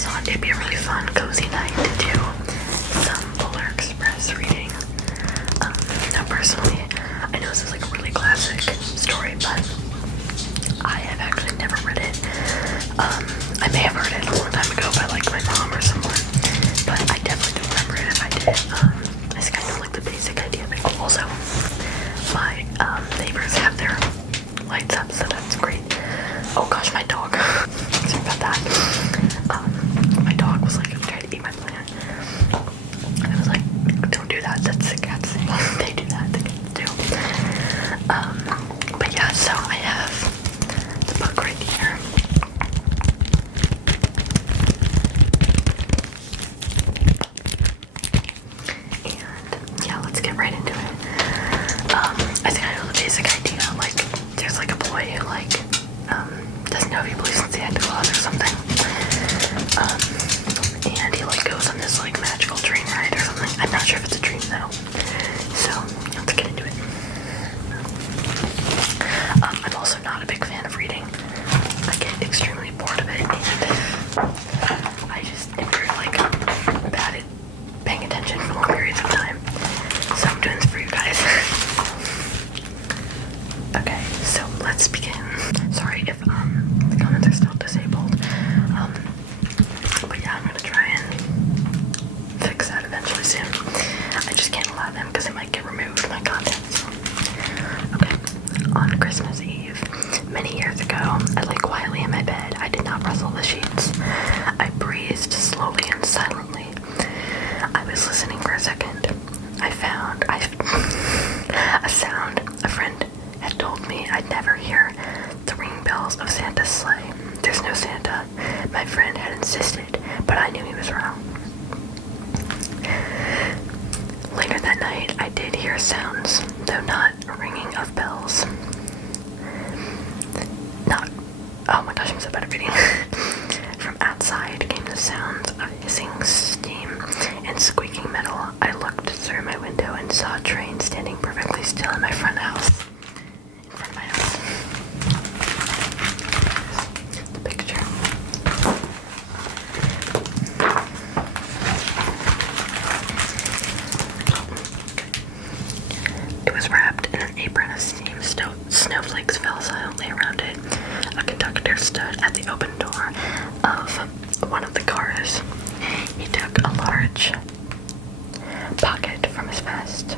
just thought it'd be a really fun, cozy night to do some Polar Express reading. Now personally, I know this is like a really classic story, but I have actually never read it. I may have heard it a long time ago by like my mom or someone, but I definitely don't remember it if I did. I just kind of like the basic idea of it. Oh, also, my neighbors have their lights up, so that's great. Oh gosh, my dog. Sorry about that. My dog was like trying to eat my plant. And I was like, don't do that. That's the cat's thing. They do that. The cats do. But yeah, so I have the book right here. And yeah, let's get right into it. I think I know the basic idea. Like, there's like a boy who like doesn't know if he believes in Santa Claus or something. And he like goes on this like magical train ride or something. I'm not sure if it's a dream though. So let's get into it. I'm also not a big fan of reading. I get extremely bored of it, and I just am very like bad at paying attention for long periods of time. So I'm doing this for you guys. Okay, so let's begin. Sorry if the comments are still disabled. But yeah, I'm gonna try and fix that eventually soon. I just can't allow them because it might get removed my content. So. Okay. On Christmas Eve, many years ago, I lay quietly in my bed. I did not rustle the sheets. I breathed slowly and silently. I was listening for a second. I found a sound a friend had told me I'd never hear, the ring bells of Santa's sleigh. There's no Santa, my friend had insisted, but I knew he was wrong. Later that night, I did hear sounds, though not ringing of bells. Oh my gosh, I'm so bad at reading. From outside came the sounds of hissing steam and squeaking metal. I looked through my window and saw a train standing perfectly still in my front house. In front of my house. The picture. It was wrapped in an apron of steam. Snowflakes fell silently around it. A conductor stood at the open door of one of the cars. He took a large pocket from his vest.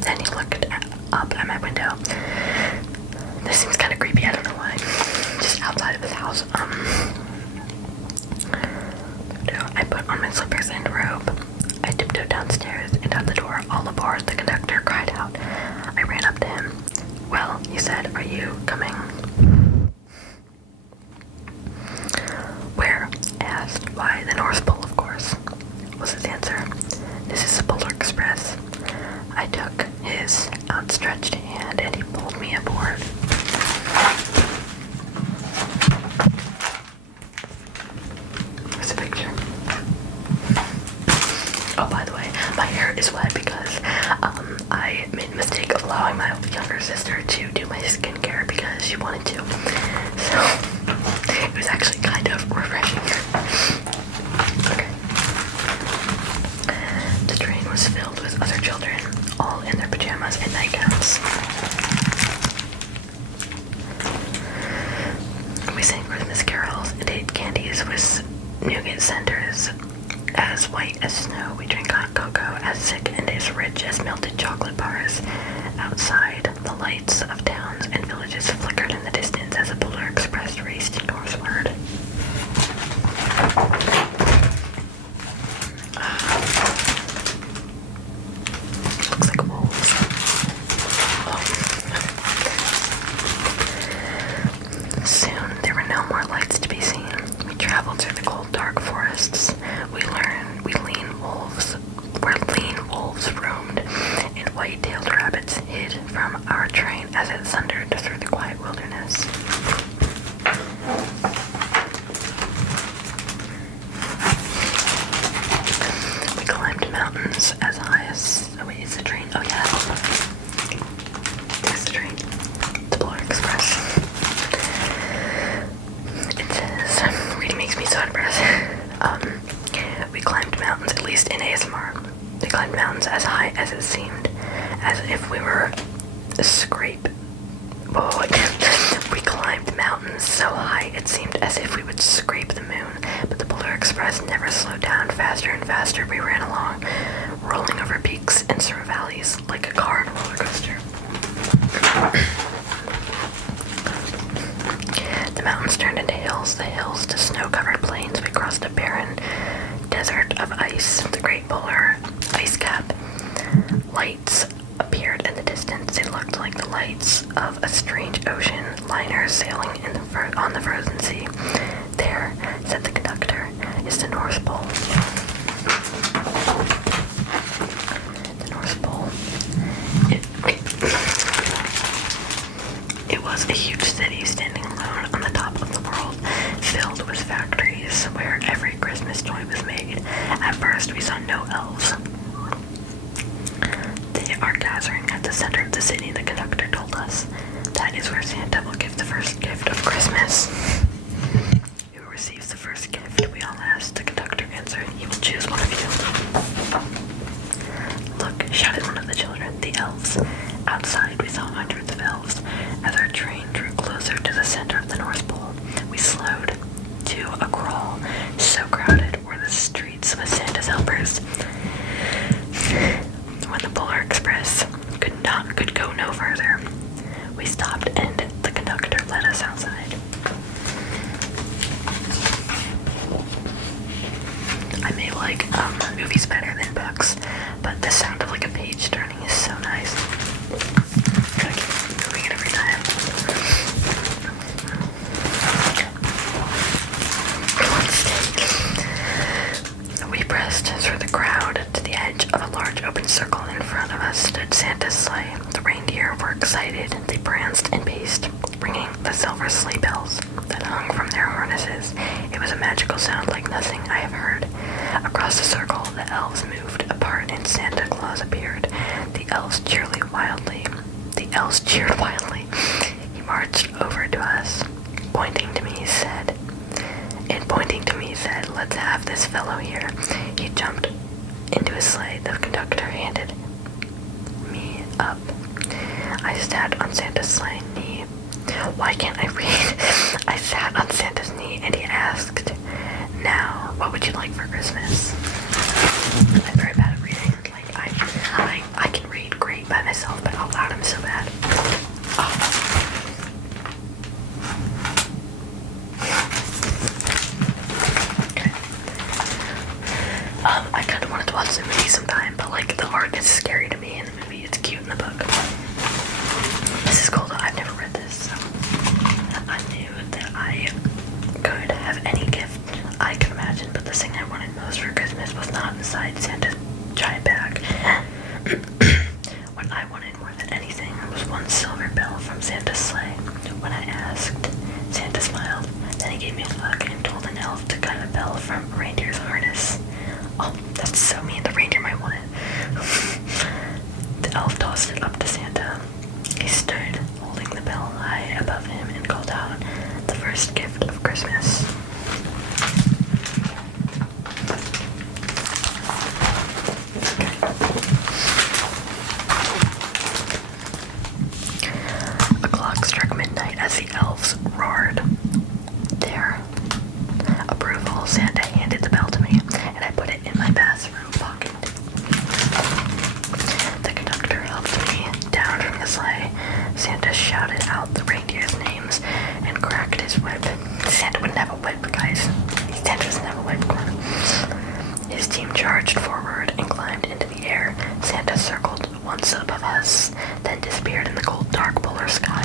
Then he looked up at my window. This seems kind of creepy, I don't know why. Just outside of his house. I put on my slippers and robe. I tiptoed downstairs and out the door. All aboard, the conductor cried out. I ran up to him. Well, he said, are you coming? Where? I asked. Why, the North Pole, of course, was his answer. This is the Polar Express. I took his outstretched hand and he pulled me aboard. There's a picture. Oh, by the way, my hair is wet because I made the mistake of allowing my younger sister to do my skincare because she wanted to. So it was actually kind of refreshing. Okay. The train was filled with other children, all in their pajamas and nightgowns. We sang Christmas carols and ate candies with nougat centers as white as snow. We drank hot cocoa as thick and as rich as melted chocolate bars. Outside, the lights of towns and villages flickered in the distance as the Polar Express raced northward. Looks like wolves. Oh. Soon, there were no more lights to be seen. We traveled through the cold, dark forests. Lean wolves roamed, and white-tailed rabbits hid from our train as it thundered through the quiet wilderness. We climbed mountains as high as... Oh wait, is the train? Oh yeah. There's the train. The Polar Express. It says, reading makes me so out of breath. least in ASMR. We climbed mountains as high as it seemed, as if we were we climbed mountains so high it seemed as if we would scrape the moon, but the Polar Express never slowed down. Faster and faster we ran along, rolling over peaks and through valleys like a car on a roller coaster. The mountains turned into hills, the hills to snow-covered plains. We crossed a barren desert of ice, the great polar ice cap. Lights appeared in the distance. They looked like the lights of a strange ocean liner sailing on the frozen sea. There, said the conductor, is the North Pole. The North Pole. It was a huge city standing alone on the top of the world, filled with factories where every Christmas toy was made. At first, we saw no elves. They are gathering at the center of the city, the conductor told us. That is where Santa will give the first gift of Christmas. Who receives the first gift? We all asked. The conductor answered, he will choose one of you. Look, shouted one of the children, the elves. Outside, we saw hundreds of elves. As our train drew closer to the center of the North Pole, we slowed to a crawl. So crowded were the streets with Santa's helpers. When the Polar Express could go no further, we stopped and the conductor led us outside. I may like movies better than books, but the sound of like a page turning is so nice. Gotta keep moving it every time. We pressed through the crowd to the edge of a large open circle. In front of us stood Santa's sleigh. The reindeer were excited. They pranced and paced, ringing the silver sleigh bells that hung from their harnesses. It was a magical sound like nothing I have heard. Across the circle, the elves moved apart and Santa Claus appeared. The elves cheered wildly. He marched over to us, pointing to me, said, let's have this fellow here. He jumped into his sleigh. The conductor handed me up. I sat on Santa's sleigh knee. Why can't I read? I sat on Santa's knee and he asked, now, what would you like for Christmas? I'm very bad at reading. Like, I can read great by myself, but out loud I'm so bad. Oh. I kind of wanted to watch the movie sometime, but like the art is scary to me in the movie. It's cute in the book. This is cool though. I've never read this, so I knew that I could have any gift I could imagine, but the thing I wanted most for Christmas was not inside Santa's giant bag. What I wanted more than anything was one silver bell from Santa's sleigh. When I asked, Santa smiled. Then he gave me a look and told an elf to cut a bell from a reindeer's harness. Oh, that's so mean. The reindeer might want it. The elf tossed it up to Santa. He stood, holding the bell high above him, and called out, the first gift of Christmas. A clock struck midnight as the elves roared their approval. Santa handed the bell to me, and I put it in my bathrobe pocket. The conductor helped me down from the sleigh. Santa shouted out the reindeer's names and cracked his whip. Santa wouldn't have a whip, guys. Santa doesn't have a whip. His team charged forward and climbed into the air. Santa circled once above us, then disappeared in the cold, dark polar sky.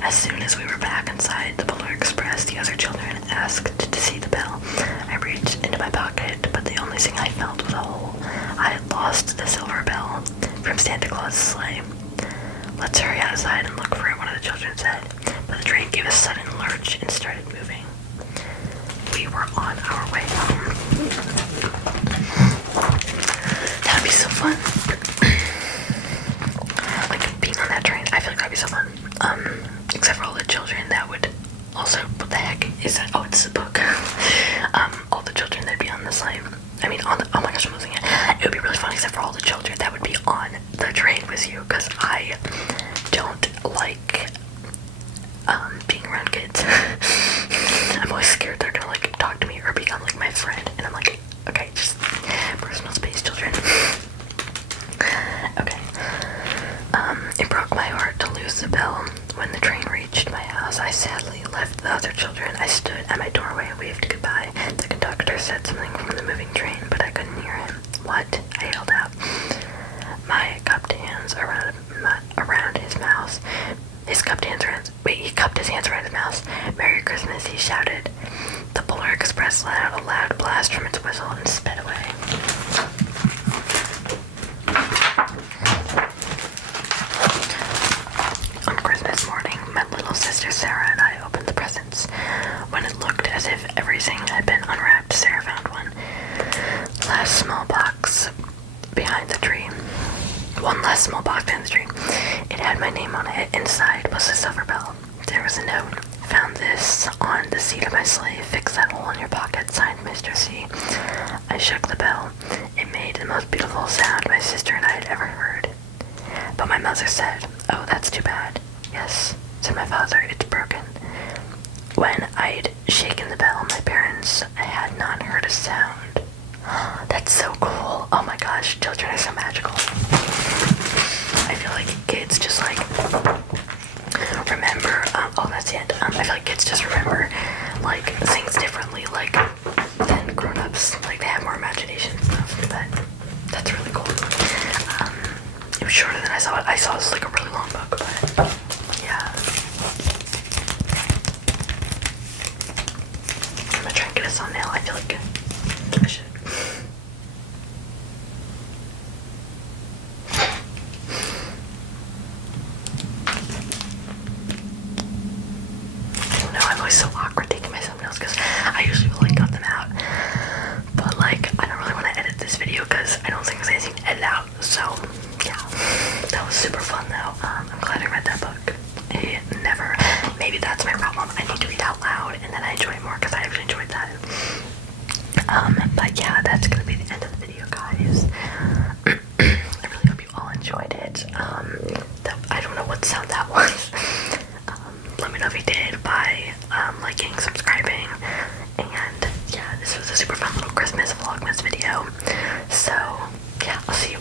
As soon as we were back inside the Polar Express, the other children asked to see the bell. I reached into my pocket, but the only thing I felt was a hole. I had lost the silver bell from Santa Claus's sleigh. Let's hurry outside and look for it, one of the children said. But the train gave a sudden lurch and started moving. We were on our way home. That'd be so fun. Like being on that train, I feel like that'd be so fun. Except for all the children that would also, what the heck is that? Oh, it's a book. All the children that'd be on the slide. I mean, on the, oh my gosh, I'm losing it. It would be really fun except for all the children that would be on the train with you, because I don't like being around kids. I'm always scared they're gonna like talk to me or become like my friend, and I'm like, okay, just personal space, children. Okay. It broke my heart to lose the bell. When the train reached my house, I sadly left the other children. I stood at my doorway and waved goodbye. The conductor said something from the moving train, but I couldn't hear him. What? I yelled out. My cupped hands around his mouth. He cupped his hands around his mouth. Merry Christmas, he shouted. The Polar Express let out a loud blast from its whistle and sped away. On Christmas morning, my little sister Sarah and I opened the presents. When it looked as if everything had been unwrapped, Sarah found one last small box behind the tree. One last small box behind the tree. It had my name on it. Inside was a silver bell. There was a note. Found this on the seat of my sleigh. Fix that hole in your pocket. Signed, Mr. C. I shook the bell. It made the most beautiful sound my sister and I had ever heard. But my mother said, "Oh, that's too bad." "Yes," said my father, "it's broken." When I'd shaken the bell, my parents had not heard a sound. That's so cool. Oh my gosh, children are so magical. I feel like kids just like remember, oh, that's it. I feel like kids just remember like things differently, like than grown-ups. Like they have more imagination and stuff, but that's really cool. It was shorter than I saw it. I saw this like a really long book, but yeah. I'm gonna try and get a thumbnail. I feel like I should. I'm always so awkward taking my thumbnails because I usually will like cut them out, but like I don't really want to edit this video because I don't think there's anything to edit out. So yeah, that was super fun though. I'm glad I read that book. Maybe that's my problem. I need to read out loud and then I enjoy it more because I actually enjoyed that. But yeah, that's gonna be the end of the video, guys. I really hope you all enjoyed it. I don't know what sound that was. Let me know if you did by liking, subscribing, and yeah, this was a super fun little Christmas Vlogmas video. So yeah, I'll see you